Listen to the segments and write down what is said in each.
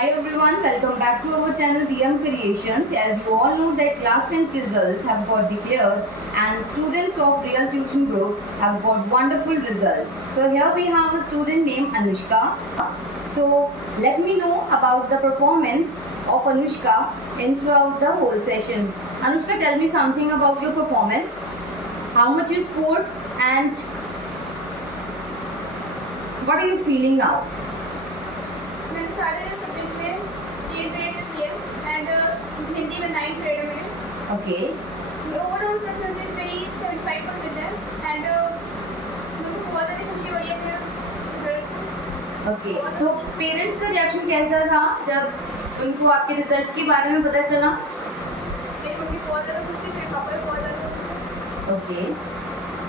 Hi everyone, welcome back to our channel DM Creations. As you all know that class 10th results have got declared and students of Real Tuition Group have got wonderful result. So here we have a student named Anushka. So let me know about the performance of Anushka in throughout the whole session. Anushka, tell me something about your performance. How much you scored and what are you feeling now? मैंने सारे subjects में 8 grade किए and Hindi में 9 grade है मेरे Okay. Overall percentage मेरी 75% है and मेरे को बहुत ज़्यादा खुशी हो रही है अपने रिजल्ट से। ओके सो पेरेंट्स का रिएक्शन कैसा था जब उनको आपके रिजल्ट के बारे में पता चला? मेरी मम्मी बहुत ज़्यादा खुश थी, मेरे पापा भी बहुत ज़्यादा खुश थे। ओके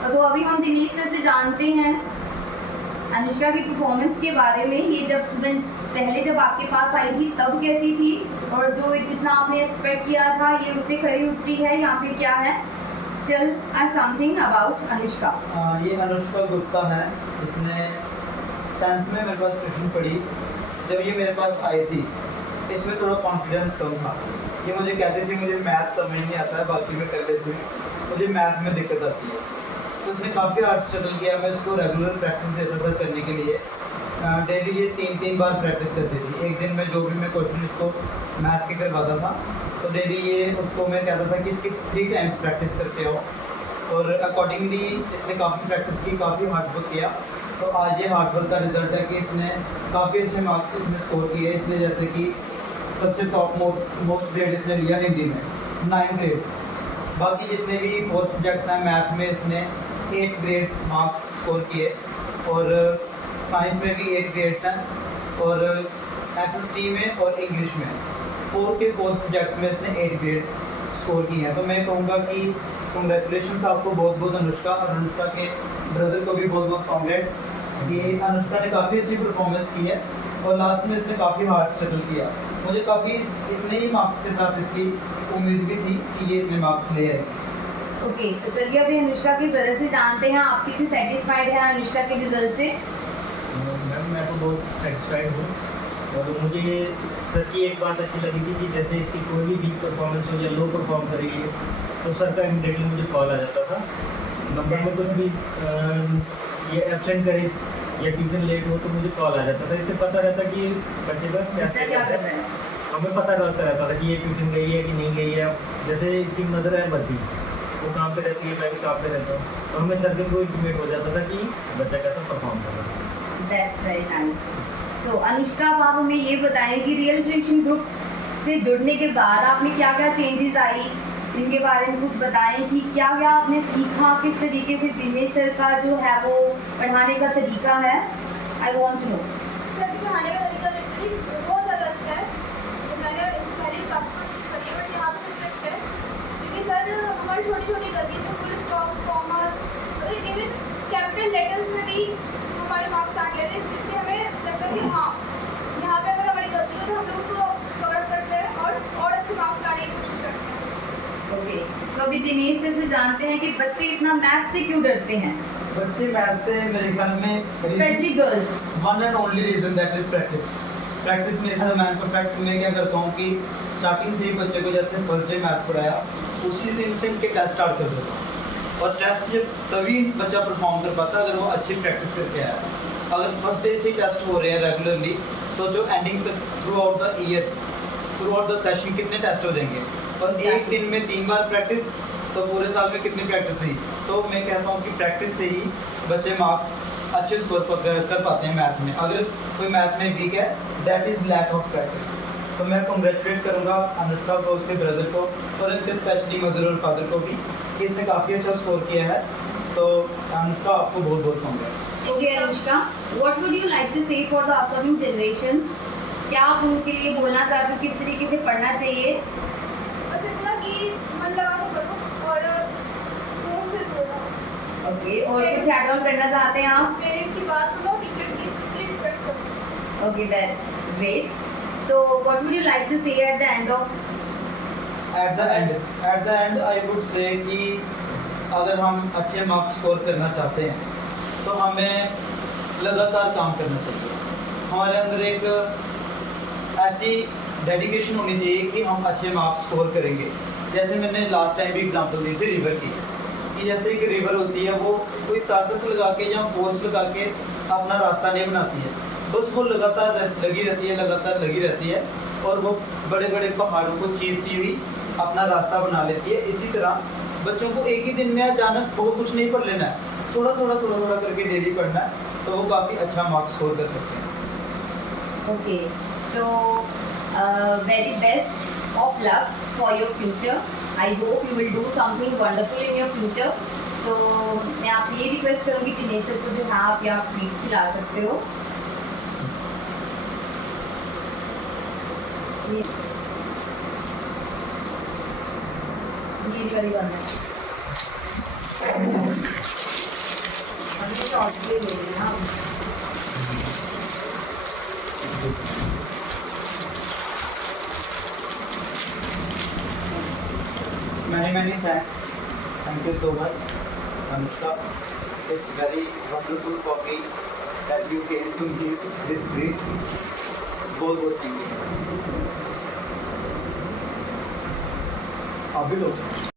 तो अभी हम दिनेश सर से जानते हैं अनुष्का की परफॉर्मेंस के बारे में। ये जब स्टूडेंट पहले जब आपके पास आई थी तब कैसी थी और जो जितना आपने एक्सपेक्ट किया था ये उससे खरी उतरी है या फिर क्या है? Tell us something about Anushka. ये अनुष्का गुप्ता है। इसने 10th में मेरे पास ट्यूशन पढ़ी। जब ये मेरे पास आई थी इसमें थोड़ा कॉन्फिडेंस कम था। ये मुझे कहती थी मुझे मैथ समझ नहीं आता है, बाकी मैं कर लेती हूँ, मुझे मैथ में दिक्कत आती है। तो उसने काफ़ी हार्ड स्ट्रगल किया। मैं उसको रेगुलर प्रैक्टिस देता था करने के लिए। डेली ये 3-3 बार प्रैक्टिस करती थी। एक दिन में जो भी मैं क्वेश्चन इसको मैथ के करवाता था तो डेली ये उसको मैं कहता था कि इसकी 3 टाइम्स प्रैक्टिस करके आओ, और अकॉर्डिंगली इसने काफ़ी प्रैक्टिस की, काफ़ी हार्ड वर्क किया। तो आज ये हार्ड वर्क का रिजल्ट है कि इसने काफ़ी अच्छे मार्क्स इसमें स्कोर किए। इसने जैसे कि सबसे टॉप मोस्ट ग्रेड इसने लिया हिंदी में 9 ग्रेड्स। बाकी जितने भी 4 सब्जेक्ट्स हैं मैथ में इसने 8 ग्रेड्स मार्क्स स्कोर किए, और साइंस में भी 8 ग्रेड्स हैं, और एसएसटी में और इंग्लिश में 4 के 4 सब्जेक्ट्स में इसने 8 ग्रेड्स स्कोर किए हैं। तो मैं कहूँगा कि कंग्रेचुलेशंस आपको बहुत बहुत अनुष्का, और अनुष्का के ब्रदर को भी बहुत बहुत कॉन्ग्रेट्स कि अनुष्का ने काफ़ी अच्छी परफॉर्मेंस की है और लास्ट में इसने काफ़ी हार्ड स्ट्रगल किया। मुझे काफ़ी इतने ही मार्क्स के साथ इसकी उम्मीद भी थी कि ये इतने मार्क्स ले आएगी। ओके तो चलिए अभी अनुष्का के ब्रदर से जानते हैं आप कितनी सेटिस्फाइड है अनुष्का के रिजल्ट से? मैम मैं तो बहुत सेटिस्फाइड हूँ, और मुझे सर की एक बात अच्छी लगी थी कि जैसे इसकी कोई भी वीक परफॉर्मेंस हो या लो परफॉर्म करेगी तो सर का इमीडिएटली मुझे कॉल आ जाता था। नंबर में कुछ भी ये एब्सेंट करे या ट्यूशन लेट हो तो मुझे कॉल आ जाता था। इससे पता रहता कि बच्चे का बच्चा क्या कर रहा है? हमें पता रहता था कि ये ट्यूशन गई है कि नहीं गई है। जैसे इसकी मदर है बच्ची, वो काम पे रहती है, मैं भी काम पे रहता हूँ, तो हमें सर के थ्रू इंटीमेट हो जाता था कि बच्चा कैसा परफॉर्म कर रहा है। That's very nice. So Anushka अब आप हमें ये बताएं कि रियल ट्यूशन ग्रुप से जुड़ने के बाद आप में क्या क्या चेंजेस आई, इनके बारे में कुछ बताएं कि क्या क्या आपने सीखा, किस तरीके से दिनेश सर का जो है वो पढ़ाने का तरीका है। I want to know. Sir के पढ़ाने का तरीका लिटरली बहुत ज़्यादा अच्छा है। तो मैंने इससे पहले काफ़ी कुछ चीज़ करी है बट यहाँ पे सबसे अच्छा है क्योंकि सर हमारी छोटी छोटी गलतियों पे फुल स्टॉप्स, कॉमास, मतलब इवन कैपिटल लेटर्स में भी हमारे मार्क्स काट लेते हैं, जिससे हमें लगता है कि हाँ यहाँ पे अगर हमारी गलती हो तो हम लोग उसको कवर अप करते हैं और अच्छे मार्क्स लाने की कोशिश करते हैं। ओके सो अभी दिनेश सर से जानते हैं कि बच्चे इतना मैथ से क्यों डरते हैं, बच्चे मैथ से मेरे ख्याल में specially girls? One and only reason that is practice. Practice में इसका मैन परफेक्ट। मैं क्या करता हूँ कि स्टार्टिंग से ही बच्चे को जैसे फर्स्ट डे मैथ पढ़ाया उसी दिन से इनके टेस्ट स्टार्ट कर देता हूँ, और टेस्ट जब तभी बच्चा परफॉर्म कर पाता अगर वो अच्छी प्रैक्टिस करके आया। अगर फर्स्ट डे से ही टेस्ट हो रहे हैं रेगुलरली, सोचो एंडिंग तक through out the year, through out the session कितने टेस्ट हो जाएंगे, और एक दिन में 3 बार प्रैक्टिस तो पूरे साल में कितनी प्रैक्टिस हुई। तो मैं कहता हूँ कि प्रैक्टिस से ही बच्चे मार्क्स अच्छे स्कोर कर पाते हैं मैथ में। अगर कोई मैथ में वीक है that is lack of practice. तो मैं कंग्रेचुलेट करूँगा अनुष्का को, उसके ब्रदर को, और इनके स्पेशली मदर और फादर को भी कि इसने काफ़ी अच्छा स्कोर किया है। तो अनुष्का आपको बहुत बहुत congrats. Okay Anushka, what would you like to say for the upcoming generations? क्या आप उनके लिए बोलना चाहते हो, किस तरीके से पढ़ना चाहिए? बस इतना कि मन लगा के पढ़ो और फोन से दूर रहो। ओके और कुछ ऐड ऑन करना चाहते हैं आप? पेरेंट्स की बात सुनो, टीचर्स की स्पेशली रिस्पेक्ट करो। Okay that's great. So what would you like to say at the end of? At the end I would say कि अगर हम अच्छे मार्क्स स्कोर करना चाहते हैं तो हमें लगातार काम करना चाहिए। हमारे अंदर एक ऐसी डेडिकेशन होनी चाहिए कि हम अच्छे मार्क्स स्कोर करेंगे। जैसे मैंने लास्ट टाइम भी एग्जांपल दी थी रिवर की, कि जैसे एक रिवर होती है वो कोई ताकत लगा के या फोर्स लगा के अपना रास्ता नहीं बनाती है, बस वो लगातार लगी रहती है, लगातार लगी रहती है, और वो बड़े बड़े पहाड़ों को चीरती हुई अपना रास्ता बना लेती है। इसी तरह बच्चों को एक ही दिन में अचानक बहुत कुछ नहीं पढ़ लेना है, थोड़ा थोड़ा करके डेली पढ़ना है, तो वो काफ़ी अच्छा मार्क्स स्कोर कर सकते हैं। Okay, so very best of luck for your future. I hope you will do something wonderful in your future. So मैं आपसे ये रिक्वेस्ट करूँगी कि नेसर को जो है आप या आप स्वीट्स खिला सकते हो। ये वाली बंद है। हमने शॉर्ट ले लेना ना। Many thanks. Thank you so much, Anushka. It's very wonderful for me that you came to me with sweets. बहुत thank you. आप भी लो।